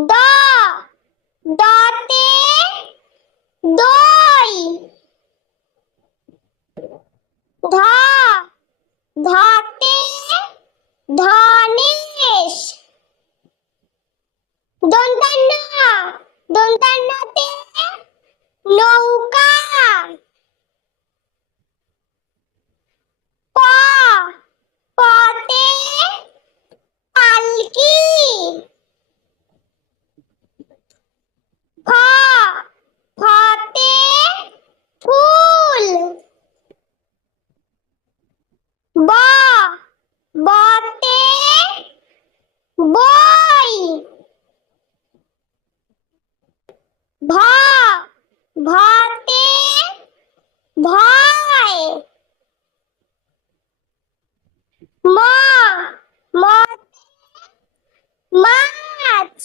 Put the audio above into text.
দ দতে দই। ধ ধতে ধনেশ। দন্তান্ন দন্তান্নতে নৌকা। প পতে পালকি। ফ ফতে ফুল। ব বতে বই। ভ ভতে ভয়। ম মতে মাছ।